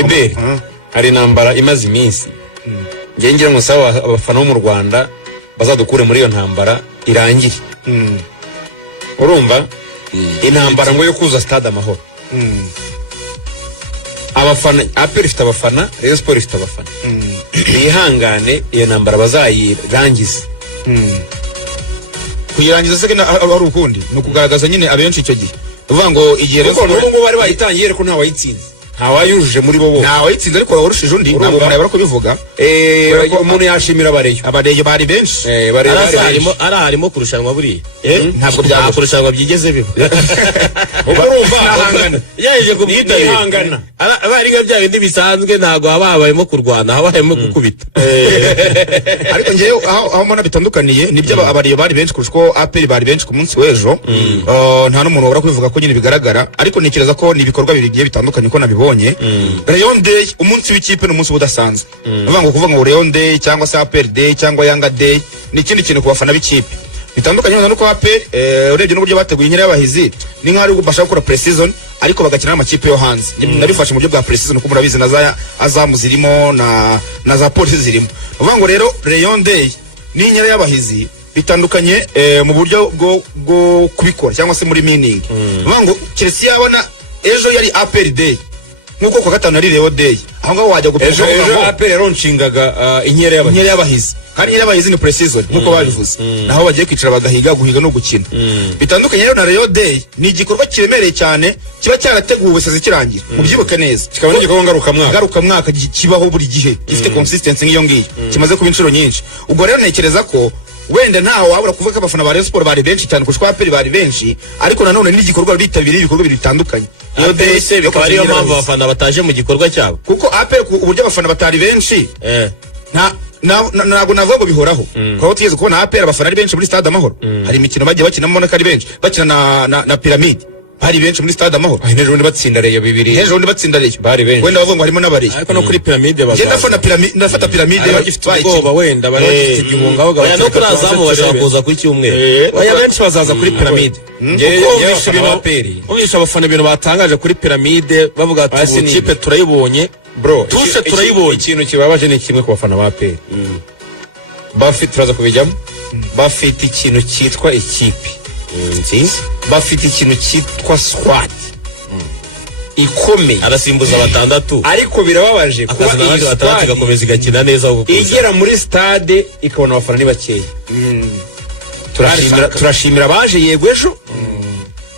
ebe hari intambara imaze iminsi ngira ngo nsaba abafana bo mu Rwanda bazadukure muri iyo ntambara irangire urumva intambara ngo yo kuza stade Amahoro abafana APR ifite abafana Rayon Sport ifite abafana bihangane iyo ntambara bazayirangiza kuyirangiza se ari ukundi no kugaragaza nyine abenshi icyo gihe uvuga ngo igihe rero ngo bari bayitangiye ariko nta wayitsinze ntawayujuje muri bo nta wayitsinze ariko warushije undi ntabwo murabara ko bivuga umuntu yashimira abareyo bari benshi harimo kurushanwa buri ntabwo kurushanwa byigeze biba urumva yaje kubwitahangana abari bya bindi bisanzwe ntabwo habayemo kurwana habayemo gukubita ariko ngewe aho mbona bitandukaniye nibyo abareyo bari benshi kurusha ko APR bari benshi ku munsi w'ejo nta n'umuntu wabura kubivuga ko nyine bigaragara ariko nikireza ko ni ibikorwa bigiye bitandukanye ko nabibonye Rayon Day umunsi w'ikipe no umunsi udasanzwe kuvuga ngo Rayon Day cyangwa se APR Day cyangwa Yanga Day ni ikindi kintu ku bafana b'ikipe bitandukanye n'uko APR urebye n'uburyo bateguye inkera y'abahizi ni nk'ari bashaka gukora pre-season ariko bagakina amakipe yo hanze nabifashe mu buryo bwa pre-season kuko murabizi na za Azamu zirimo na za Police zirimo uvuga ngo rero Rayon Day ni inkera y'abahizi bitandukanye mu buryo bwo kubikora cyangwa se muri meaning uvuga ngo Chelsea yabona ejo yari APR Day nkuko kwa gatanu ari Rayon Day aho ngaho wajya gupfa ejo APR yaroncingaga inkera y'abahizi kandi inkera y'abahizi ni pre-season nkuko babivuze naho bagiye kwicara bagahiga guhiga no gukina bitandukanye rero na Rayon Day ni igikorwa kiremereye cyane kiba cyarateguwe seze kirangira mubyibuke neza kikaba n'igikorwa ngarukamwaka kibaho buri gihe gifite consistency nk'iyo ngiyo kimaze kuba inshuro nyinshi ubwo rero ntekereza ko wenda ntaho wabura kuvuga ko abafana ba Rayon Sport bari benshi cyane kuko APR bari benshi ariko nanone n'igikorwa bitabiriye ibikorwa bitandukanye Rayon Day bikaba ariyo mpamvu abafana bataje mu gikorwa cyabo kuko APR uburyo abafana batari benshi ntabwo navuga ngo bihoraho kuko tugeze kubona APR abafana ari benshi muri stade Amahoro hari imikino bagiye bakinamo n'akari benshi bakina na Pyramide bari benshi muri stade Amahoro hejo undi batsinda Rayon bibiri hejo undi batsinda Rayon bari benshi wenda bavuga ngo harimo n'abareyo ariko no kuri Pyramide ndafata Pyramide bagifite ubwoba wenda bari bafite igihunga aho no kuri Azamu bashaka kuza kuri cyumweru oya benshi bazaza kuri Pyramide umwisha abafana ibintu batangaje kuri Pyramide bavuga ati ikipe turayibonye bro tushe turayibonye ikintu kibabaje ni kimwe ku bafana ba APR bafite turaza kubijyamo bafite ikintu cyitwa ikipe bafite ikintu cyitwa squad ikomeye arasimbuza batandatu ariko birababaje kuba iyi squad igakomeza igakina neza igera muri stade ikabona abafana ni bakeya turashimira abaje yego ejo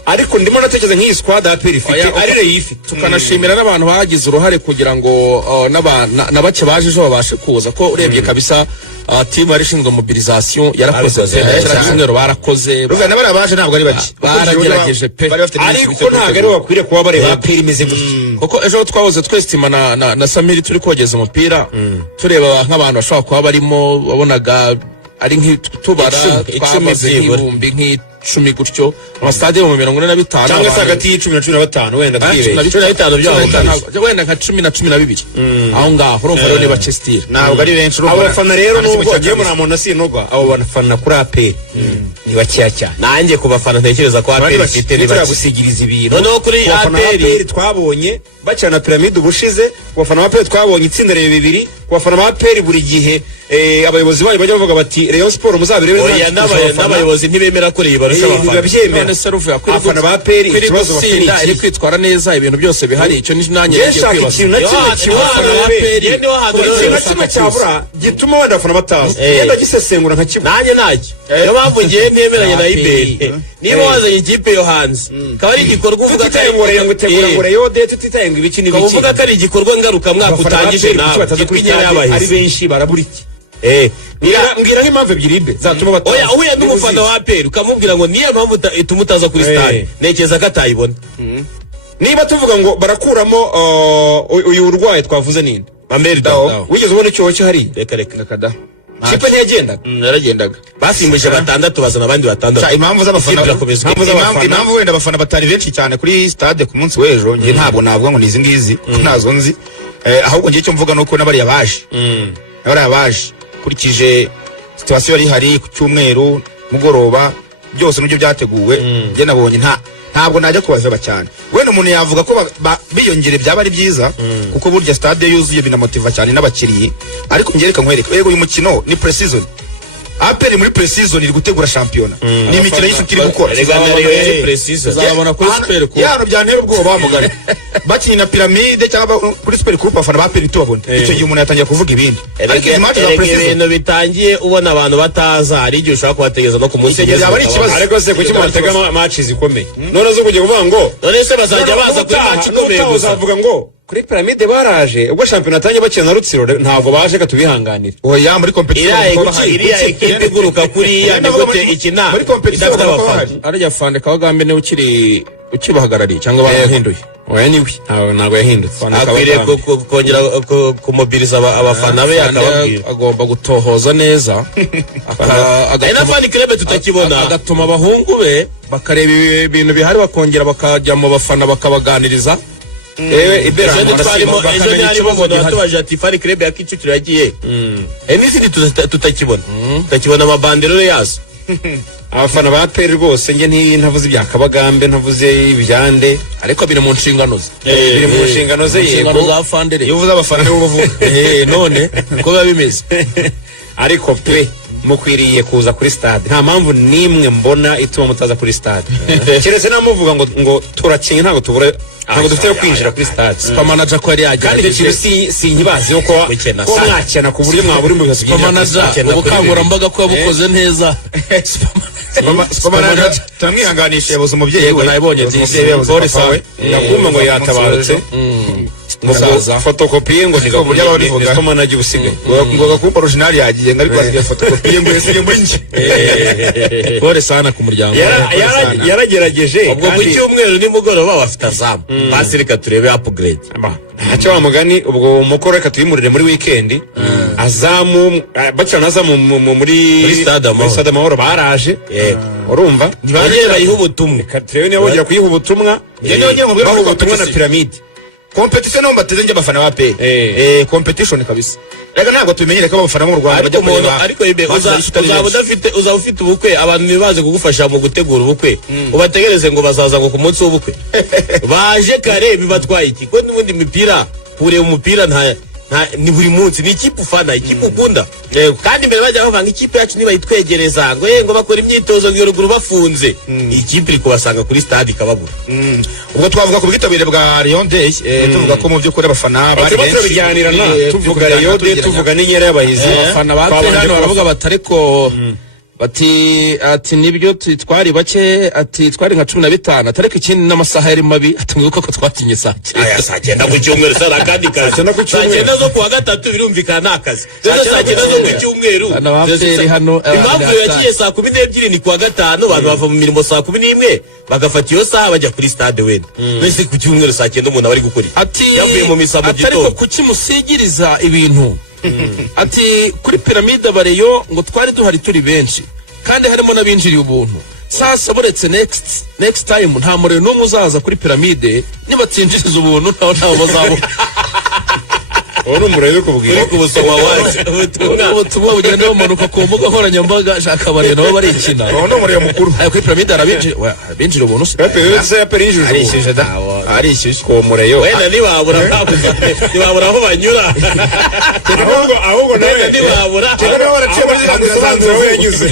ariko ndimo natekereza nk'iyi squad APR ifite ari Rayon ifite tukanashimira n'abantu bagize uruhare kugira ngo n'abake baje ejo babashe kuza ko urebye kabisa team ari shinzwe mobilisation yarakoze cyane barakoze ruga nabara baje ntabwo ari bake baragerageje pe ariko ntabwo ari bakwiriye kuba bareba APR imeze gutya kuko ejo twahoze twestima na Samiri turi kogeza umupira tureba nk'abantu bashobora kuba barimo wabonaga ari nk'itubara twamaze nk'ibumbi nk'icumi gutyo amastade mu 45 cyangwa se hagati y'icumi na 15 wenda twibeshye na 15 byabo wenda nka 10 na 12 aho ngaho urumva rero ni bake style ntabwo ari benshi abafana rero nubwo agiye muri amuntu asinogwa abo bafana kuri APR ni bakeya cyane nanjye ku bafana ntekereza ko APR ifite ni bagusigiriza ibintu noneho kuri APR twabonye bacana Pyramide ubushize ku bafana ba APR twabonye itsinda Rayon bibiri ku bafana ba APR buri gihe abayobozi bayo bajya bavuga bati Rayon Sport muzabirebe n'abayobozi ntibemera ko Rayon barusha abafana abafana ba APR ikibazo bafite ari kwitwara neza ibintu byose bihari icyo ni nanjye yashaka ikintu na kimwe cyabura gituma wenda abafana bataza yenda gisesengura nka kimwe nanjye najye niyo mpamvu ngiye ntemeranya na IBR niba wazanye ikipe yo hanze kaba ari igikorwa uvuga ko ngo Rayon Day tutitaye ngo ibiki n'ibiki uvuga ko ari igikorwa ngarukamwaka utangije nawe ari benshi barabura iki mbwira nk'impamvu ebyiri mbe zatuma bataza oya uhuye n'umufana wa APR ukamubwira ngo niyo mpamvu ituma utaza kuri stade ntekereza ko atayibona niba tuvuga ngo barakuramo uyu urwaye twavuze ninde Mamelda wigeze ubona icyobo cyo hari reka kada kipe ntiyagendaga yaragendaga basimbuje batandatu bazana abandi batandatu impamvu z'abafana impamvu wenda abafana batari benshi cyane kuri stade ku munsi w'ejo ngiye ntabwo navuga ngo nizi ngizi nazo nzi ahubwo ngiye cyo mvuga nuko n'abari yabaje kurikije situation yari hari ku cyumweru mugoroba byose nibyo byateguwe nge nabonye ntabwo najya kubajaba cyane wenda umuntu yavuga ko biyongere byaba ari byiza kuko burya stade yuzuye binamotiva cyane n'abakiriye ariko ngereka nkwereka yego uyu mukino ni pre-season APR muri pre-season iri gutegura shampiyona ni imikino y'isuku iri gukora uzabona kuri Super Coupe yaro byantera ubwoba bamugare bakinyi na Pyramide cyangwa kuri Super Coupe afana ba APR tubabone icyo gihe umuntu yatangiye kuvuga ibindi ibintu bitangiye ubona abantu bataza ari igihe ushaka kubategeza no kumusigeza byaba ari ikibazo ariko se kuki mutega match zikomeye none zo kujya kuvuga ngo none se bazajya baza kuri match ikomeye gusa uzavuga ngo kuri Pyramide baraje ubwo shampiyona atanye bakina na Rutsiro ntabwo baje katubihanganira oya muri competition iriya ekipe iguruka kuri ya nigote ikina muri competition arya Fande Kabagambe ne ukibahagarariye cyangwa barahinduye oya niwe ntabwo yahindutse akwiriye kongera kumobiriza abafana be akababwira agomba gutohoza neza n'abandi kirebe tutakibona agatuma abahungu be bakareba ibintu bihari bakongera bakajya mu bafana bakabaganiriza ejo twarimo tubaje ati fari kirebe ya Kicukiro yagiye n'izindi tutakibona tutakibona amabanderore yazo abafana ba APR rwose nge ntavuze ibya Kabagambe ntavuze ibyande ariko biri mu nshingano ze biri mu nshingano ze yego za Fandere iyo uvuze abafana nibo bavuga none ko biba bimeze ariko pe mukwiriye kuza kuri stade nta mpamvu nimwe mbona ituma mutaza kuri stade keretse namuvuga ngo turakinye ntabwo dufite kwinjira kuri stade super manager ko yari yagiye kandi ikintu sinkibazi ko mwakena ku buryo mwaburi mu bibazo super manager ubukangurambaga ko yabukoze neza super manager tamwihanganisha yabuze umubyeyi we nabonye Paul sawe nakumva ngo yatabarutse musaza fotokopiye ngo niko burya babivuga super manager ubusigaye ngo gakumpa original yagiye ngari kwasiga fotokopiye ngo yesiye muri nje Paul sana ku muryango yaragerageje ubwo mu cyumweru nimugoroba bafite azamu basi reka turebe upgrade ntacyo wa mugani ubwo umukoro reka tuyimurire muri weekend azamu bacana azamu muri stade Amahoro baraje urumva ntibagere bayiha ubutumwa turebe niba bongera kuyiha ubutumwa baha ubutumwa na Pyramide competition no mbateze nje abafana ba APR competition kabisa rega ntabwo tumenyere ko abafana mu Rwanda bajya kureba ariko ibe uzaba ufite ubukwe abantu nibaze kugufasha mu gutegura ubukwe ubategereze ngo bazaza ngo ku munsi w'ubukwe baje kare bibatwaye iki ko n'ubundi mipira kure umupira ni buri munsi ni ikipe ufana ikipe ukunda kandi mbere bajya bavanga ikipe yacu niba yitwegereza ngo bakora imyitozo ngo ruguru bafunze ikipe iri kubasanga kuri stade ikababura ubwo twavuga ku bwitabire bwa Lion Day tuvuga ko mu by'ukuri abafana bari benshi bijyanirana tuvuga Lion Day tuvuga n'inyera y'abahizi abafana ba hano baravuga batariko ati nibyo twari bake ati twari nka 15 atareka ikindi n'amasaha yari mabi atumwibuka ko twakinye saa 9 ku cyumweru sara kandi kazi saa 9 zo kuwa gatatu birumvikana nakazi saa 9 zo ku cyumweru n'abaferi hano impamvu yagiye saa 12 ni kuwa gatanu abantu bava mu mirimo saa 11 bagafata iyo saha bajya kuri stade wenda nese ku cyumweru saa 9 umuntu abari gukora ati yavuye mu misa mu gitondo ariko kuki musigiriza ibintu ati kuri Pyramide bareyo ngo twari duhari turi benshi kandi harimo n'abinjiriye ubuntu sasa buretse next time nta muriro n'umwe uzaza kuri Pyramide nibatsinjiriza ubuntu ntaho bazabo Oro murebe kubwira ko busoma waje ubutumwa bugenda bumanuka ku mbuga nkoranyambaga shaka bareno nabo barikina no murebe mukuru kuri Pyramide arabinjira ubuntu se yaperije arishije ko mureyo wenda nibabura nibabura aho banyura ahubwo nawe nibabura cyane baraciye muri zanzovu yanyuze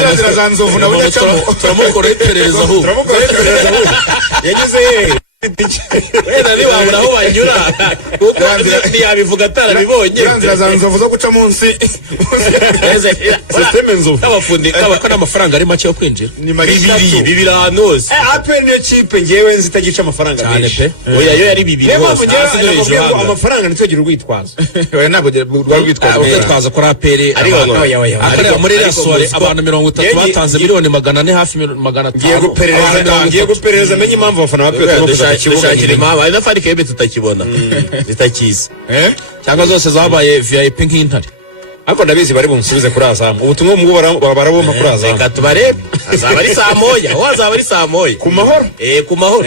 yagize zanzovu nawe yacamo turamukora iperereza ahubwo yagize wenda nibabura aho banyura kuko ntiyabivuga atarabibonye zanzira zanzovu zo guca munsi systeme nzovu n'abafundi ko n'amafaranga ari make yo kwinjira ni bibiri ahantu hose APR niyo kipe ngewe nzi itagica amafaranga cyane menshi pe oya yo yari bibiri hose hasi no hejuru hanga amafaranga ntitugire urwitwazo oya ntabwo rwari rwitwazo urwitwazo ko APR ariko muri restaurant abantu 30 batanze miliyoni 400 hafi 500 ngiye guperereza menye impamvu abafana ba APR dushakira impamvu ari na fari kebe tutakibona zitakiza cyangwa zose zabaye VIP nk'intare ariko ndabizi bari bunsubize kuri azamu ubutumwa mu baraboma kuri azamu reka tubarebe azaba ari saa moya aho azaba ari saa moya ku mahoro ku mahoro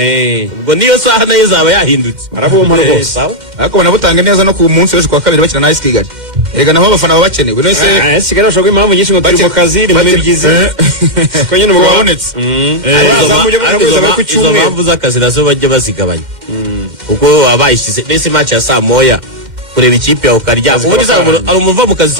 ubwo niyo saha nayo zaba yahindutse baraboma rwose ariko banabutanga neza no ku munsi w'ejo kwa kabiri bakina na AS Kigali Erega naho abafana baba bakenewe nese Kigali bashobora kuba impamvu nyinshi ngo turi mu kazi ni muri byiza ko nyine umugabo wabonetse izo mpamvu z'akazi nazo bajya bazigabanya kuko abayishyize nese match ya saa moya kureba ikipe yawe ukarya ubundi hari umuntu uva mu kazi